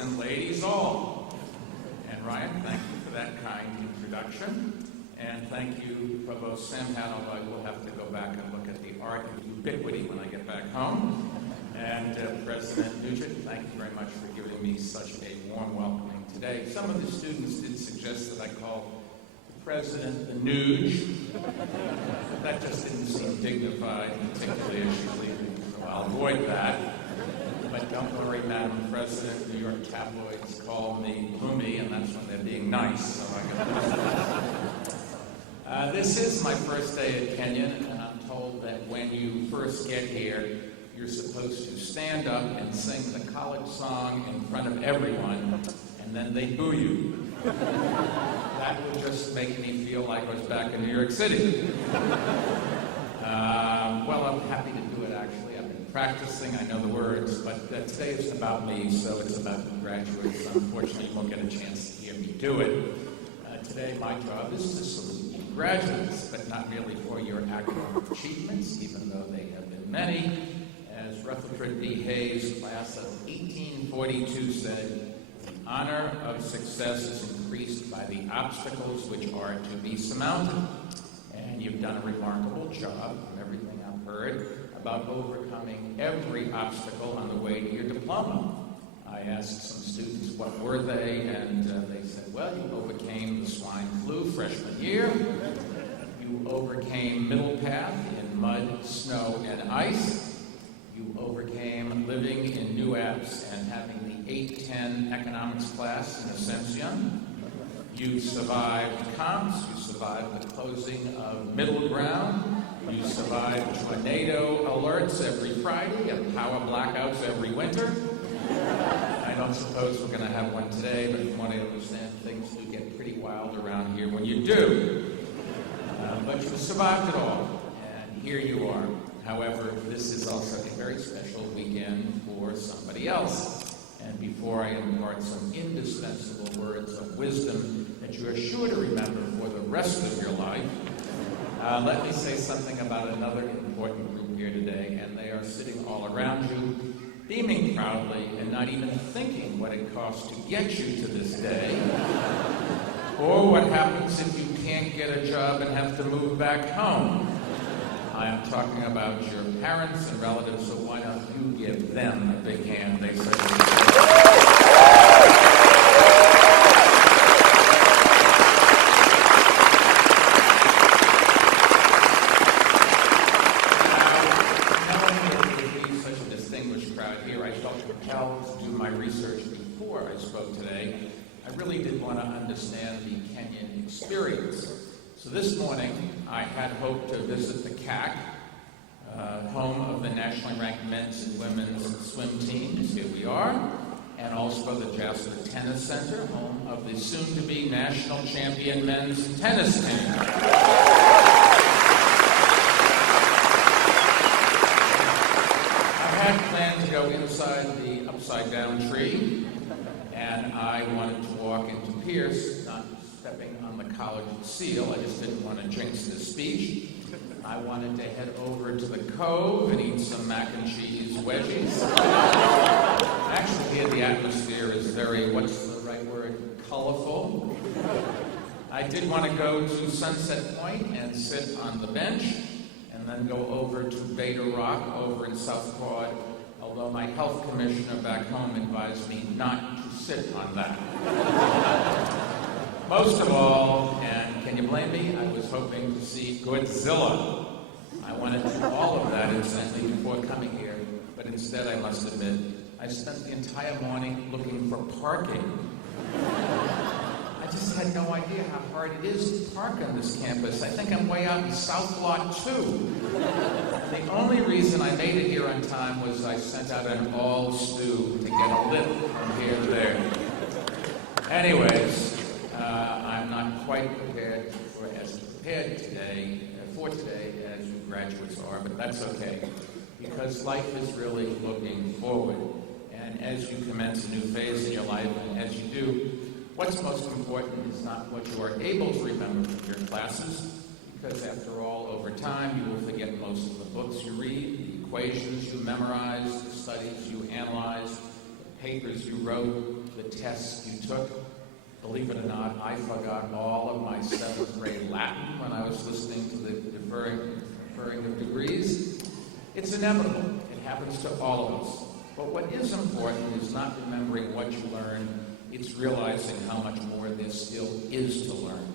and ladies all. And Ryan, thank you for that kind introduction. And thank you, Provost Samhat, although I will have to go back and look at the art of ubiquity when I get back home. And President Nugent, thank you very much for giving me such a warm welcoming today. Some of the students did suggest that I call the President the Nuge. That just didn't seem dignified, particularly as she's leaving, so I'll avoid that. But don't worry, Madam President, New York tabloids call me Bloomy, and that's when they're being nice, so I can This is my first day at Kenyon, and I'm told that when you first get here, you're supposed to stand up and sing the college song in front of everyone, and then they boo you. That would just make me feel like I was back in New York City. Well, I'm happy to do it, actually. I've been practicing, I know the words, but today isn't about me, so it's about the graduates. Unfortunately, you won't get a chance to hear me do it. Today, my job is to salute you graduates, but not really for your academic achievements, even though they have been many. As Rutherford B. Hayes' class of 1842 said, the honor of success is increased by the obstacles which are to be surmounted. And you've done a remarkable job, from everything I've heard, about overcoming every obstacle on the way to your diploma. I asked some students what were they, and they said, well, you overcame the swine flu freshman year, you overcame middle path in mud, snow, and ice, you overcame living in New Apps and having the 810 economics class in Ascension. You survived comps, you survived the closing of Middle Ground, you survived tornado alerts every Friday and power blackouts every winter. I don't suppose we're going to have one today, but from what I understand, things do get pretty wild around here when you do. But you survived it all, and here you are. However, this is also a very special weekend for somebody else. And before I impart some indispensable words of wisdom that you are sure to remember for the rest of your life, let me say something about another important group here today, and they are sitting all around you, beaming proudly and not even thinking what it costs to get you to this day, or what happens if you can't get a job and have to move back home. I am talking about your parents and relatives, so why don't you give them a big hand? They certainly Knowing there would be such a distinguished crowd here, I felt compelled to do my research before I spoke today. I really did want to understand the Kenyon experience. So this morning, I had hoped to visit the CAC, home of the nationally ranked men's and women's swim teams. Here we are. And also the Jasper Tennis Center, home of the soon-to-be national champion men's tennis team. I had planned to go inside the upside-down tree, and I wanted to walk into Pierce, not stepping on the college seal. I just didn't want to jinx the speech. I wanted to head over to the Cove and eat some mac and cheese wedgies. Actually, here the atmosphere is very, what's the right word, colorful. I did want to go to Sunset Point and sit on the bench, and then go over to Beta Rock over in South Quad, although my health commissioner back home advised me not to sit on that. Most of all, and can you blame me, I was hoping to see Godzilla. I wanted to do all of that, incidentally, before coming here, but instead, I must admit, I spent the entire morning looking for parking. I just had no idea how hard it is to park on this campus. I think I'm way out in South Lot 2. The only reason I made it here on time was I sent out an all-stew to get a lift from here to there. Anyways, I'm not quite prepared for today as you graduates are, but that's okay, because life is really looking forward. And as you commence a new phase in your life, and as you do, what's most important is not what you are able to remember from your classes, because after all, over time, you will forget most of the books you read, the equations you memorize, the studies you analyze, the papers you wrote, the tests you took. Believe it or not, I forgot all of my 7th grade Latin when I was listening to the deferring of degrees. It's inevitable. It happens to all of us. But what is important is not remembering what you learned, it's realizing how much more there still is to learn.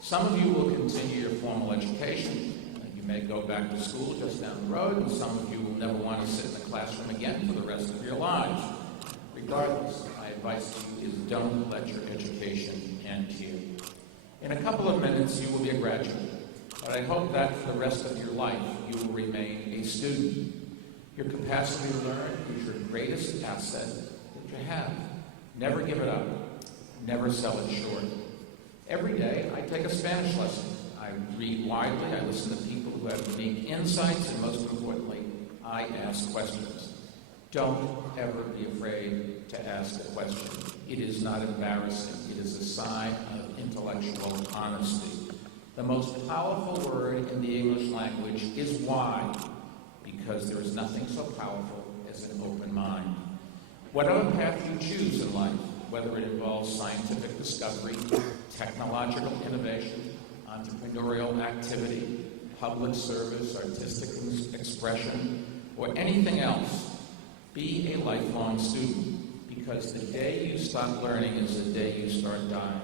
Some of you will continue your formal education. You may go back to school just down the road, and some of you will never want to sit in the classroom again for the rest of your lives. Regardless, my advice to you is don't let your education end here. In a couple of minutes, you will be a graduate, but I hope that for the rest of your life, you will remain a student. Your capacity to learn is your greatest asset that you have. Never give it up. Never sell it short. Every day, I take a Spanish lesson. I read widely, I listen to people who have unique insights, and most importantly, I ask questions. Don't ever be afraid to ask a question. It is not embarrassing. It is a sign of intellectual honesty. The most powerful word in the English language is why, because there is nothing so powerful as an open mind. Whatever path you choose in life, whether it involves scientific discovery, technological innovation, entrepreneurial activity, public service, artistic expression, or anything else, be a lifelong student, because the day you stop learning is the day you start dying.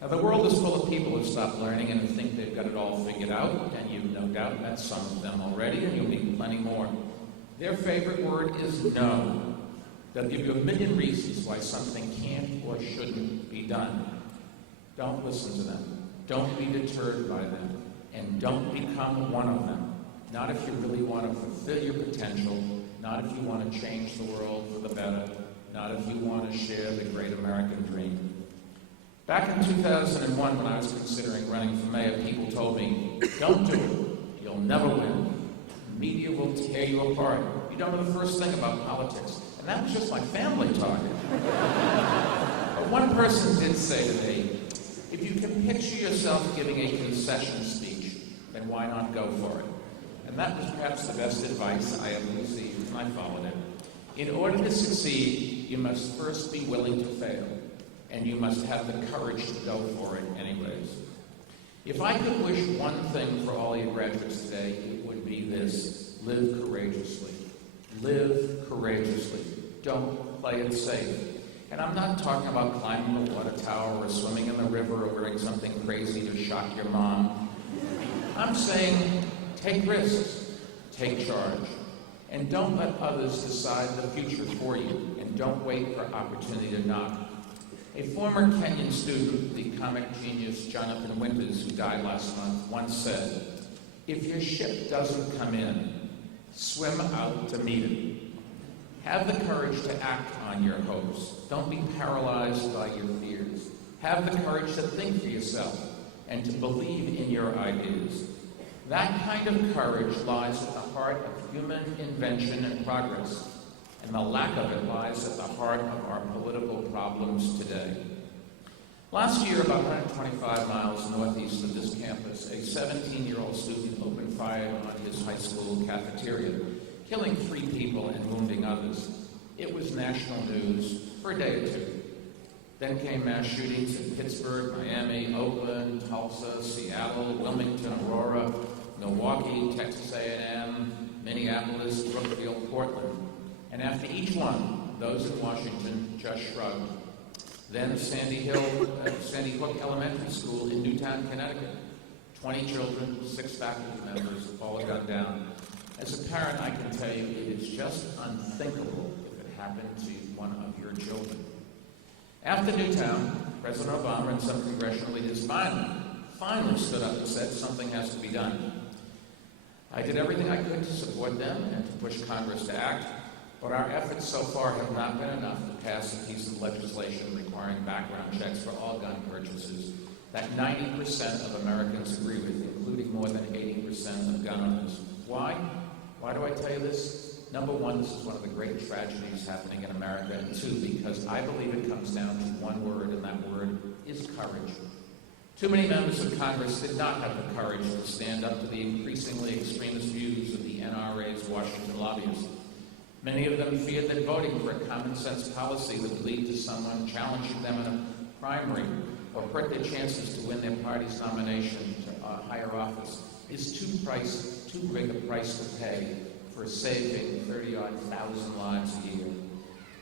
Now, the world is full of people who stop learning and who think they've got it all figured out, and you've no doubt met some of them already, and you'll meet plenty more. Their favorite word is no. They'll give you a million reasons why something can't or shouldn't be done. Don't listen to them. Don't be deterred by them. And don't become one of them. Not if you really want to fulfill your potential, not if you want to change the world for the better, not if you want to share the great American dream. Back in 2001, when I was considering running for mayor, people told me, don't do it. You'll never win. The media will tear you apart. You don't know the first thing about politics. And that was just my family talking. But one person did say to me, if you can picture yourself giving a concession speech, then why not go for it? And that was perhaps the best advice I ever received, and I followed it. In order to succeed, you must first be willing to fail, and you must have the courage to go for it anyways. If I could wish one thing for all your graduates today, it would be this: live courageously. Live courageously. Don't play it safe. And I'm not talking about climbing the water tower or swimming in the river or wearing something crazy to shock your mom. I'm saying take risks, take charge, and don't let others decide the future for you, and don't wait for opportunity to knock. A former Kenyan student, the comic genius Jonathan Winters, who died last month, once said, if your ship doesn't come in, swim out to meet it. Have the courage to act on your hopes. Don't be paralyzed by your fears. Have the courage to think for yourself and to believe in your ideas. That kind of courage lies at the heart of human invention and progress, and the lack of it lies at the heart of our political problems today. Last year, about 125 miles northeast of this campus, a 17-year-old student opened fire on his high school cafeteria, killing 3 people and wounding others. It was national news for a day or two. Then came mass shootings in Pittsburgh, Miami, Oakland, Tulsa, Seattle, Wilmington, Aurora, Milwaukee, Texas A&M, Minneapolis, Brookfield, Portland. And after each one, those in Washington just shrugged. Then Sandy Hook Elementary School in Newtown, Connecticut. 20 children, 6 faculty members, all gunned down. As a parent, I can tell you it is just unthinkable if it happened to one of your children. After Newtown, President Obama and some congressional leaders finally stood up and said something has to be done. I did everything I could to support them and to push Congress to act, but our efforts so far have not been enough to pass a piece of legislation requiring background checks for all gun purchases that 90% of Americans agree with, including more than 80% of gun owners. Why? Why do I tell you this? Number one, this is one of the great tragedies happening in America. And 2, because I believe it comes down to one word, and that word is courage. Too many members of Congress did not have the courage to stand up to the increasingly extremist views of the NRA's Washington lobbyists. Many of them feared that voting for a common-sense policy would lead to someone challenging them in a primary or hurt their chances to win their party's nomination to a higher office is too big a price to pay for saving 30-odd thousand lives a year.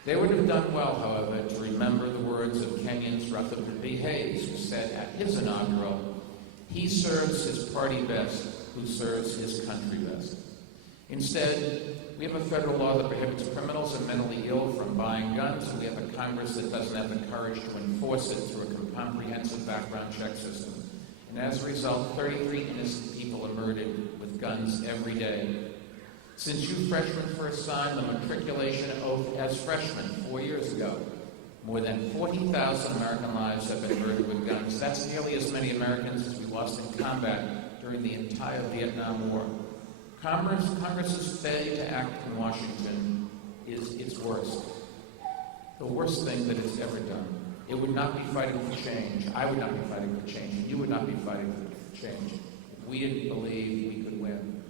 They would have done well, however, to remember the words of Kenyan's Rutherford B. Hayes, who said at his inaugural, "He serves his party best who serves his country best." Instead, we have a federal law that prohibits criminals and mentally ill from buying guns, and we have a Congress that doesn't have the courage to enforce it through a comprehensive background check system. And as a result, 33 innocent people are murdered with guns every day. Since you freshmen first signed the matriculation oath as freshmen 4 years ago, more than 40,000 American lives have been murdered with guns. That's nearly as many Americans as we lost in combat during the entire Vietnam War. Congress's failure to act in Washington is its worst. The worst thing that it's ever done. It would not be fighting for change. I would not be fighting for change. And you would not be fighting for change if we didn't believe we could win.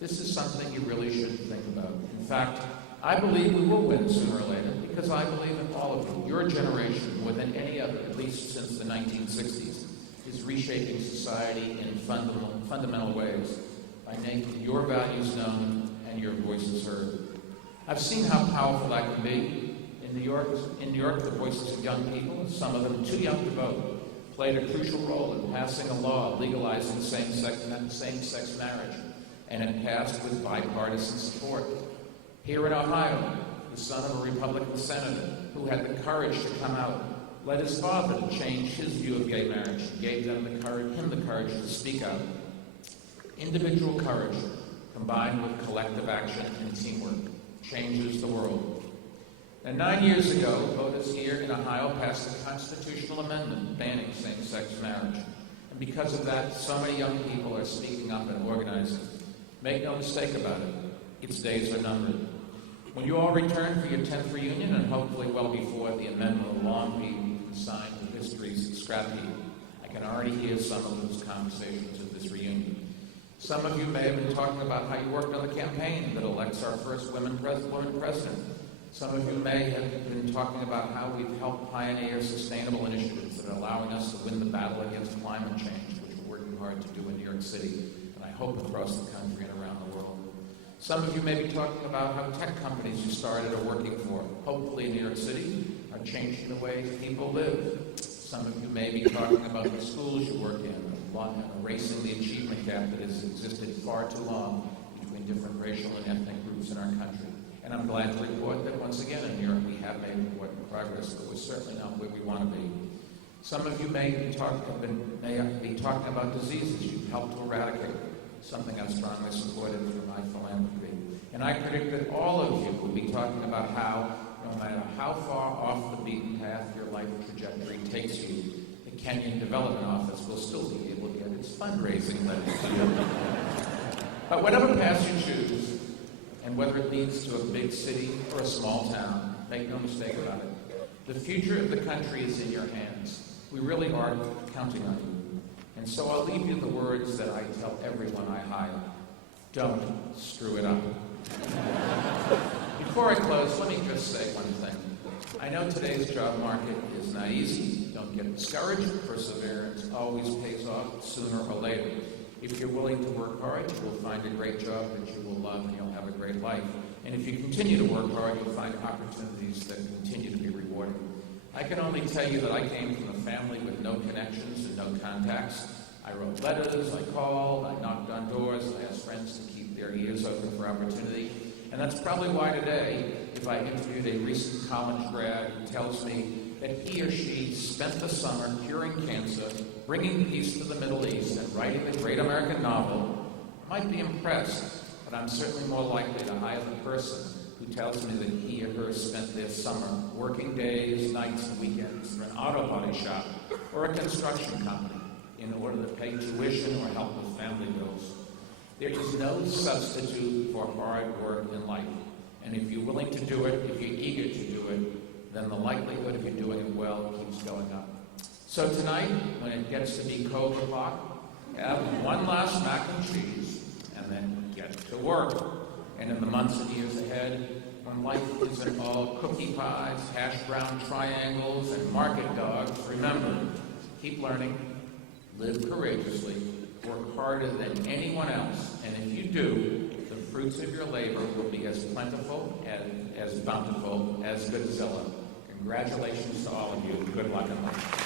This is something you really should think about. In fact, I believe we will win sooner or later because I believe in all of you. Your generation, more than any other, at least since the 1960s, is reshaping society in fundamental ways by making your values known and your voices heard. I've seen how powerful that can be. In New York, the voices of young people, some of them too young to vote, played a crucial role in passing a law legalizing same-sex marriage, and it passed with bipartisan support. Here in Ohio, the son of a Republican senator who had the courage to come out led his father to change his view of gay marriage, gave him the courage to speak out. Individual courage, combined with collective action and teamwork, changes the world. And 9 years ago, voters here in Ohio passed a constitutional amendment banning same-sex marriage. And because of that, so many young people are speaking up and organizing. Make no mistake about it, its days are numbered. When you all return for your 10th reunion, and hopefully well before the amendment will long be consigned to history's scrap heap, I can already hear some of those conversations at this reunion. Some of you may have been talking about how you worked on the campaign that elects our first woman president. Some of you may have been talking about how we've helped pioneer sustainable initiatives that are allowing us to win the battle against climate change, which we're working hard to do in New York City, and I hope across the country and around the world. Some of you may be talking about how tech companies you started or working for, hopefully in New York City, are changing the way people live. Some of you may be talking about the schools you work in, erasing the achievement gap that has existed far too long between different racial and ethnic groups in our country. And I'm glad to report that once again in New York we have made important progress, but we're certainly not where we want to be. Some of you may be talking about diseases you've helped to eradicate, something I've strongly supported through my philanthropy. And I predict that all of you will be talking about how, no matter how far off the beaten path your life trajectory takes you, the Kenyan Development Office will still be able to get its fundraising money. But whatever path you choose, and whether it leads to a big city or a small town, make no mistake about it, the future of the country is in your hands. We really are counting on you. And so I'll leave you the words that I tell everyone I hire. Don't screw it up. Before I close, let me just say one thing. I know today's job market is not easy. Don't get discouraged. Perseverance always pays off sooner or later. If you're willing to work hard, you will find a great job that you will love and you'll have a great life. And if you continue to work hard, you'll find opportunities that continue to be rewarding. I can only tell you that I came from a family with no connections and no contacts. I wrote letters, I called, I knocked on doors, I asked friends to keep their ears open for opportunity. And that's probably why today, if I interviewed a recent college grad who tells me that he or she spent the summer curing cancer, bringing peace to the Middle East, and writing the great American novel, I might be impressed, but I'm certainly more likely to hire the person who tells me that he or her spent their summer working days, nights, and weekends for an auto body shop or a construction company in order to pay tuition or help with family bills. There is no substitute for hard work in life. And if you're willing to do it, if you're eager to do it, then the likelihood of you doing it well keeps going up. So tonight, when it gets to be cold o'clock, have one last mac and cheese, and then get to work. And in the months and years ahead, when life isn't all cookie pies, hash brown triangles, and market dogs, remember, keep learning, live courageously, work harder than anyone else, and if you do, the fruits of your labor will be as plentiful, as bountiful as Godzilla. Congratulations to all of you. Good luck in life.